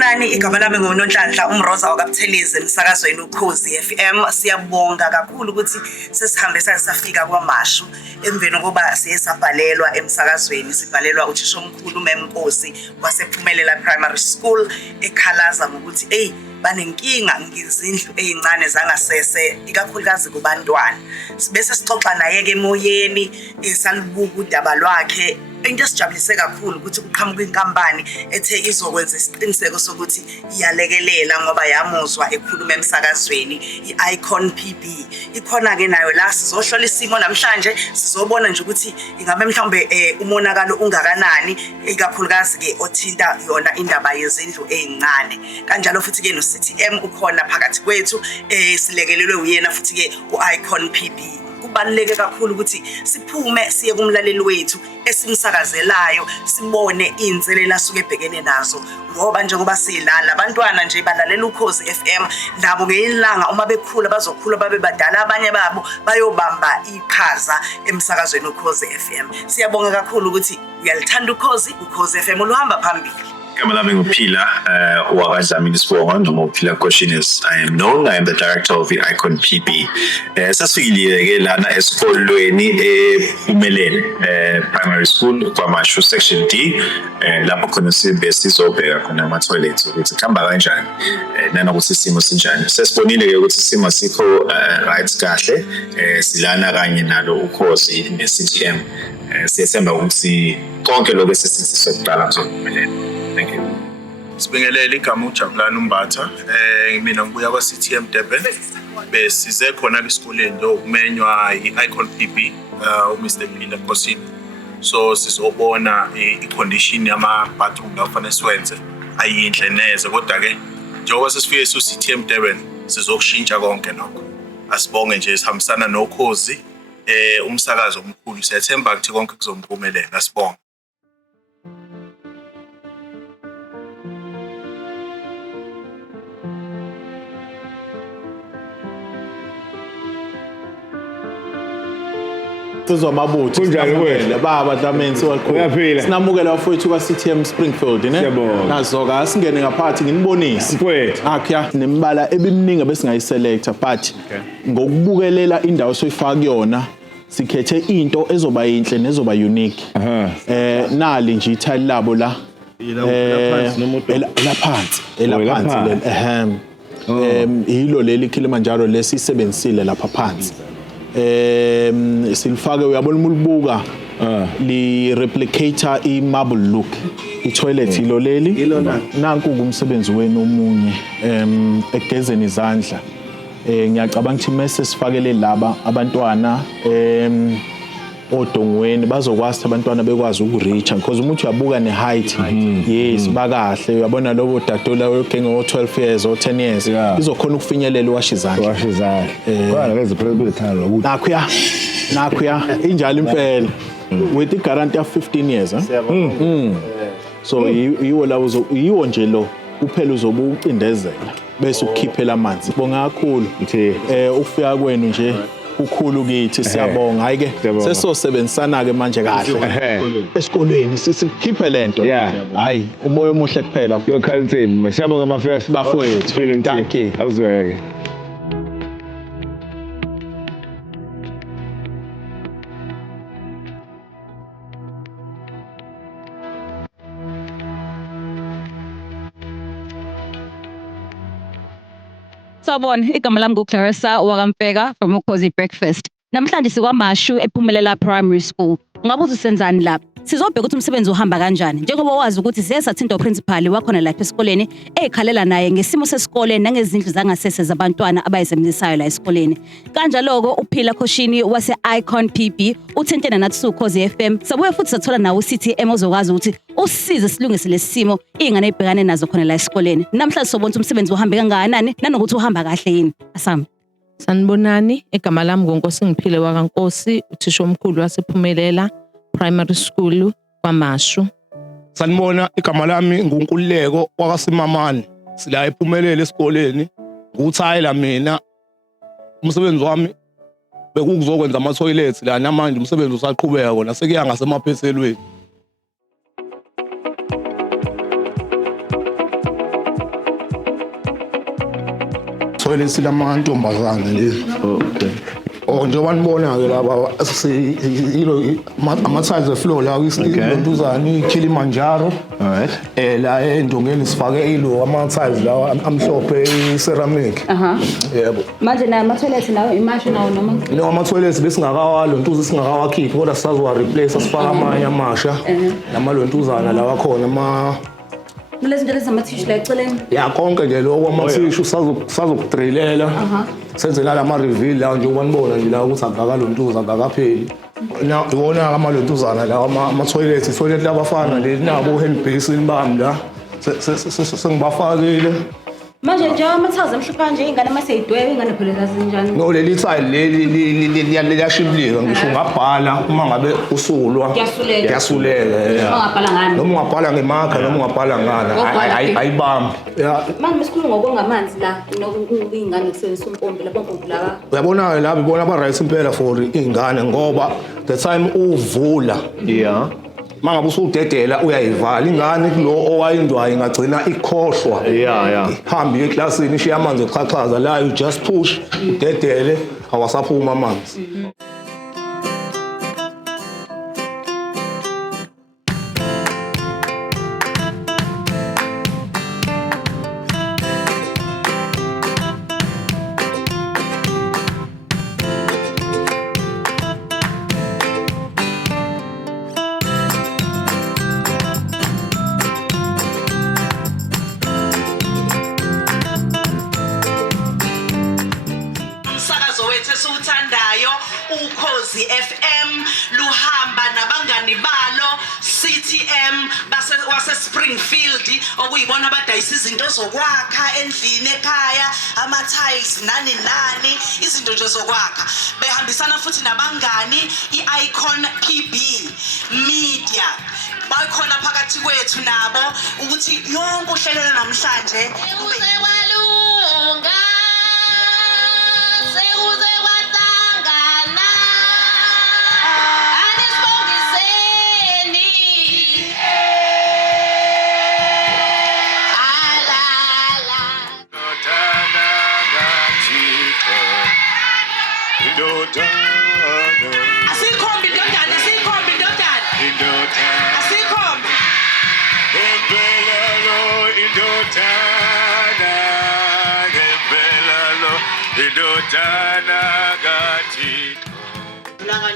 Sanibonani, igama lami nguNonhlanhla Umroza wakwaButhelezi emsakazweni Ukhozi FM. Siyabonga kakhulu ukuthi sesihambe safika kwaMashu emveni kokuba siyesabhalelwa emsakazweni, sibhalelwa uthishomkhulu uMemkosi wasePhumelela Primary School ekhalaza ngokuthi banenkinga ngezindlu ezincane zangasese ikakhulukazi kubantwana. Bese sixoxa naye-ke emoyeni salibuka udaba lwakhe. Into esijabulise kakhulu ukuthi kuqhamuka inkampani ethe izokwenza isiqiniseko sokuthi iyalekelela ngoba yamuzwa ekhuluma emsakazweni i-Icon PB. Ikhona-ke nayo la sizohlola isimo namhlanje, sizobona nje ukuthi ingabe mhlawumbe umonakalo ungakanani ikakhulukazi-ke othinta yona indaba yezindlu ezincane. Kanjalo futhi-ke no-CTM ukhona phakathi kwethu silekelelwe uyena futhi-ke u-Icon PB. Kubaluleke kakhulu ukuthi siphume siye kumlaleli wethu esimsakazelayo sibone inselela asuke ebhekene nazo, ngoba njengoba silala abantwana nje balalela Ukhozi FM nabo ngeyilanga uma bekhula bazokhula babe badala, abanye babo bayobamba iqhaza emsakazweni Ukhozi FM. Siyabonga kakhulu ukuthi uyalithanda Ukhozi FM oluhamba phambili. Igama lami nguPhila wakwaDlamini Sibonga noma uPhila Koshines. I am the director of the Icon PB. Sasifikile-ke lana esikolweni ePhumelele Primary School kwaMashu Section D, lapho khona sizobheka khona ama-toilets ukuthi kuhamba kanjani nanokuthi isimo sinjani. Sesibonile-ke ukuthi isimo sikho right kahle, silana kanye nalo Ukhozi ne-CTM. Siyethemba ukuthi konke lokho esisithi sokuqala kuzophumelela. Thank you. Sibingelele igama uJabulani Umbatha. Mina ngibuya kwa-CTM Durban. Besize khona esikoleni lokumenywa i-Icon PB uMr Phila Nkosini. So sizobona i-condition yama-bathroom la kufanele siwenze ayinhle neze, kodwa-ke njengoba sesifike ku-CTM Durban sizokushintsha konke lokho. Asibonge nje sihambisana noKhozi umsakazo omkhulu. Siyathemba ukuthi konke kuzompumelela. Asibonge. Sizomabutho kunjani baba Dlamini siwakhona sinamukela wafowethu kwa-CTM Springfield nazo-ke asingene ngaphakathi nginibonise akya nemibala ebiminingi besingayiselecta, but ngokubukelela indawo soyifaka kuyona sikhethe into ezoba yinhle nezoba unique. Nali nje ithile labo la elaphansi yilo leli Kilimanjaro lesisebenzisile lapha phansi. Silifake uyabona umulubuka li replicator i-marble look i-toilet ilo leli nanku kumsebenzi wenu omunye egezeni izandla. Ngiyacabanga ukuthi mase sifakele laba abantwana odongweni bazokwazi abantwana bekwazi ukuricha because umuntu uyabuka ne-height yes bakahle uyabona lobo dadola ogenge o-12 years or 10 years izokhona ukufinyelela uwasha izandla kwana lezi prepare ukuthi nakhuya injalo impela with i-guarantee of 15 years so yiwo la yiwo nje lo kuphela uzobe ucindezela bese ukukhiphela amanzi. Bonga kakhulu ukufika kwenu nje ukhulu kithi, siyabonga. Hayike sesosebenzisana-ke manje kahle esikolweni sikhiphe lento hayi umoya omuhle kuphela yokhalithini. Siyabonga mafethu bafowethu. Thank you. Awuzweke. Sawubona, igama lami nguClarissa wakaMfeka from Ukhozi Breakfast. Namhlanje sikwaMashu ePhumelela Primary School. Ngabuza senzani lapha? Sizobheka ukuthi umsebenzi uhamba kanjani. Njengoba wazi ukuthi siyasathinta uprincipal wakhona lapha esikoleni ekhalela naye ngesimo sesikole nangezindlu zangasese zabantwana abayisebenzisayo la esikoleni. Kanjalo-ke uPhila Koshini wase-Icon PB uthintene nathi Ukhozi FM. Sabuye futhi sathola nawo uCTM ozokwazi ukuthi usize silungise lesimo ingane ebhekane nazo khona la esikoleni. Namhlanje sobona umsebenzi uhambe kangakanani nanokuthi uhamba kahle yini. Asami. Sanibonani, igama lami nguNkosi Ngiphile wakaNkosi, uthisha omkhulu wasePhumelela Primary School kwaMashu. Sanibona, igama lami nguNkululeko wakaSimamani, sila ePhumelela esikoleni. Nguthayila mina, umsebenzi wami bekukuzokwenza ama-toilets la, namanje umsebenzi usaqhubeka kona sekuya ngasemapheselweni. toilet lamantombazane lezi. Okay. Oh njengoba nibona-ke laba ama-tiles floor la ilontuzane Kilimanjaro. Alright. La endongeni sifake ama-tiles lawa amhlophe i-ceramic. Yebo. Manje na ama-toilet nawo imasho nawo noma? No, ama-toilets besingakawalontuza singakawakhiphi kodwa sisazowa-replace sifake amanye amasha. Namalontuzana lawa khona Lezi zinto lezi ama-tissue la eceleni. ya konke nje lokho ama-tissue sazokudrilela senze lama-reveal la njengoba nibona nje la ukuthi akakalontuza akakapheli iwona-ke amalontuzana lawa ama-toilet i-toilet labafana leli nabo u-hand basin bami la sengibafakile. Manje njengoba ama-tiles amhlophe nje iy'ngane uma sey'dweba iy'ngane phela zazinjani? No, leli tile liyashibilika ngisho ungabhala uma ngabe usulwa kuyasuleka. Ungabhala ngani? Noma ungabhala ngemakha noma ungabhala ngani ayibambi. Manje mesikhuluma ngokonga amanzi la iy'ngane kusebenzisa umpompi lapho umpompi la. Uyabona-ke laba ibona aba-right impela for iy'ngane ngoba the time uvula mangabe usudedela uyayivala ingane kulo owayindwayo ingagcina ikhohlwa ihambe eklasini ishiya amanzi eqhaqhaza la you just push udedele awasaphuma amanzi. Ukhozi FM luhamba nabangani balo CTM wase Springfield okuyibona abadayisa izinto zokwakha endlini ekhaya ama-tiles nani izinto nje zokwakha behambisana futhi nabangani i-Icon PB Media bakhona phakathi kwethu nabo ukuthi yonke uhlelo namhlanje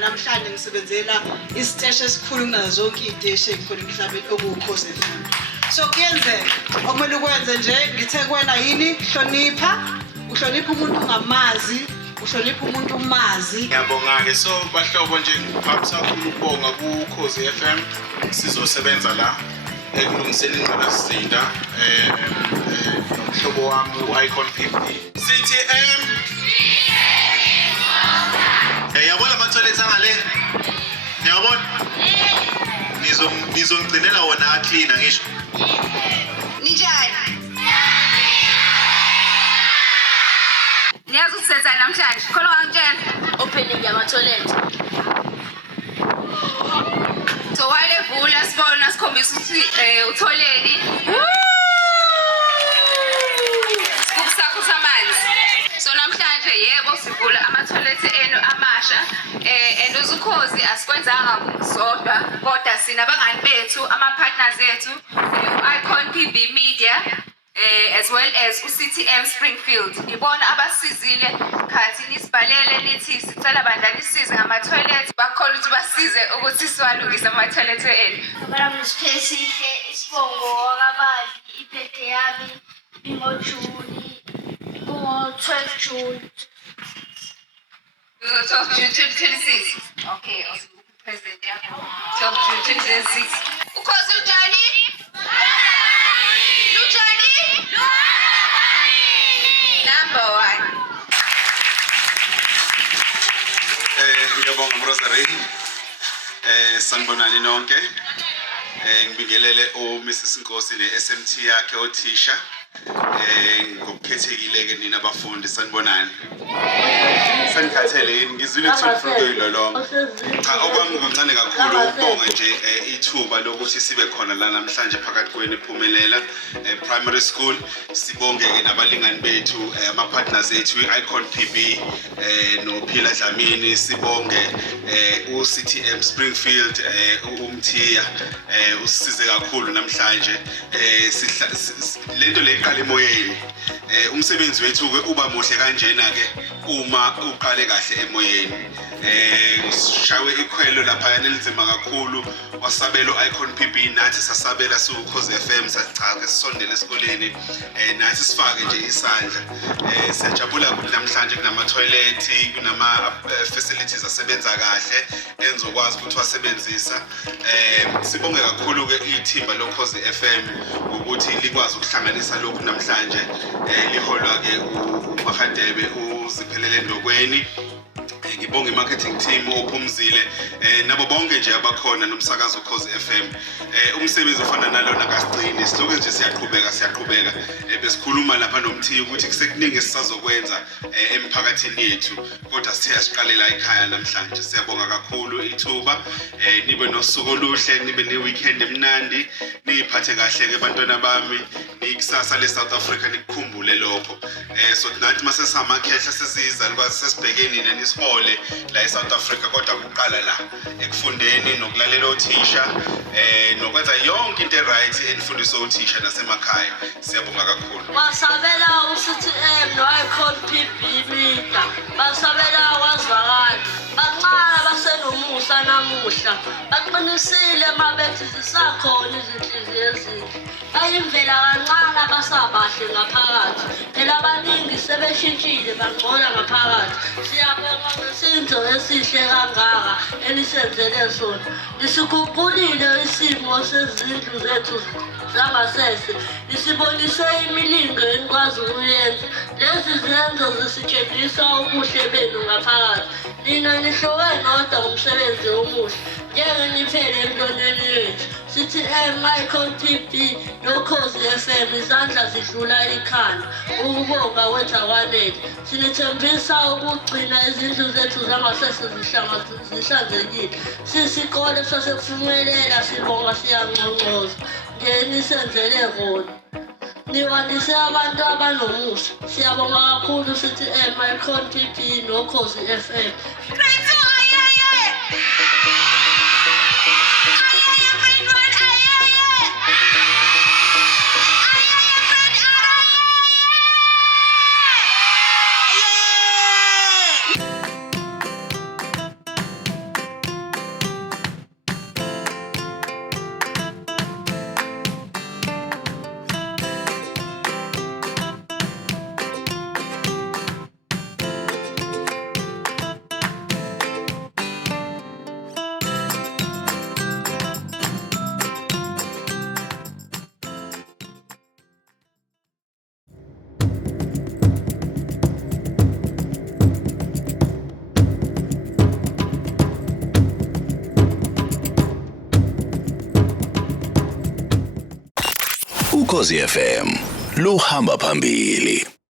namhlanje ngisebenzela isiteshi esikhulu kunazo zonke iy'teshi ey'khona emhlabeni okuwukhozi FM. So kuyenzeka okumele ukwenze nje ngithe kuwena yini uhlonipha umuntu ungamazi uhlonipha umuntu umazi. Ngiyabonga-ke so bahlobo nje ngiphathisa kakhulu ukubonga kuKhozi FM sizosebenza la ekulungiseni ingqalasizinda nomhlobo wami u-Icon PB CTM. Yabona ama-toilets angale? Yabona? Nizongigcinela wona a-cleaner ngisho. Ninjani? Niyazi ukusenza namhlanje? Khona ungangitshela? Opening yama-toilet. So wayevula sibona sikhombisa ukuthi utholeni. Scoop sakho samanzi. So namhlanje yebo sivula ama-toilet enu amasha and uZukhozi asikwenzanga ngokusodwa kodwa sina abangani bethu ama-partners ethu u-Icon PB Media as well as u-CTM Springfield ibona abasizile khathi nisibhalele nithi sicela bandla nisize ngama-toilet bakhona ukuthi basize ukuthi siwalungise ama-toilet enu. Baramsipesihle isibongo wakabazi iphethe yami ingojuni kungo-12 June 12 June 2026. Okay, President yakho 12 June 2026. Ukhozi unjani? Unjani? Number 1. Ngiyabonga Mrosary. Sanibonani nonke. Ngibingelele uMrs Nkosi ne-SMT yakhe othisha Ngokukhethekile ke nina abafundi sanibonani. Sanikhathele yini ngizwile ukuthi ngifuna ukuyilolonga. Cha okwami kuncane kakhulu ukubonga nje ithuba lokuthi sibe khona la namhlanje phakathi kwenu Phumelela Primary School. Sibonge ke nabalingani bethu ama partners ethu iIcon PB noPhila Dlamini, sibonge uCTM Springfield umthiya usisize kakhulu namhlanje. Lento le iqala emoyeni. Umsebenzi wethu ke uba muhle kanjena ke uma uqale kahle emoyeni. Shawe ikhwelo lapha nelizima kakhulu wasabelo iIcon PB nathi sasabela Ukhozi FM sachaza sisondele esikoleni nathi sifake nje isandla. Siyajabula ukuthi namhlanje kunama toilet kunama facilities asebenza kahle enzokwazi ukuthi wasebenzisa. Sibonge kakhulu ke ithimba loKhozi FM ukuthi likwazi ukuhlanganisa lokhu namhlanje liholwa ke uMahadebe uziphelele Ndokweni. Ngibonga imarketing team ophumzile nabo bonke nje abakhona nomsakazo Ukhozi FM. Umsebenzi ofana nalona kasigcini siloke nje siyaqhubeka besikhuluma lapha nomthiya ukuthi kusekuningi sisazokwenza emphakathini yethu kodwa sithe siqalela ekhaya namhlanje. Siyabonga kakhulu ithuba nibe nosuku oluhle nibe neweekend emnandi niphathe kahle ke bantwana bami nikusasa leSouth Africa nikukhumbule lokho. So nathi mase samakhehla sesiza likwazi sesibhekeni nenisihole la eSouth Africa kodwa kuqala la ekufundeni nokulalela othisha nokwenza yonke into right enifundiswa othisha nasemakhaya. Siyabonga kakhulu. Basabela uCTM noIcon PB Media. Basabela kwazwakala. Bancane basenomusa namuhla. Baqinisile mabethi zisakhona izinhliziyo ezinhle. Ayimvela kancane abasabahle ngaphakathi. Phela abaningi sebeshintshile bangcola ngaphakathi. Siyabonga ngesenzo esihle kangaka elisenzele sona. Nisikhuphulile isimo sezindlu zethu zangasese. Nisibonise imilingo enikwazi ukuyenza. Lezi zenzo zisitshengisa ubuhle benu ngaphakathi. Nina nihlowe nodwa umsebenzi omuhle. Ngeke niphele emntwaneni wethu. CTM iIcon PB noKhozi FM izandla zidlula ikhanda. Ukubonga wethu akwanele. Sinithembisa ukugcina izindlu zethu zangasese zihlanzekile. Sisikole sasePhumelela sibonga siyanconcoza. Ngenisenzele kona. Niwandise abantu abanomusa. Siyabonga kakhulu CTM iIcon PB noKhozi FM. Ukhozi FM luhamba phambili.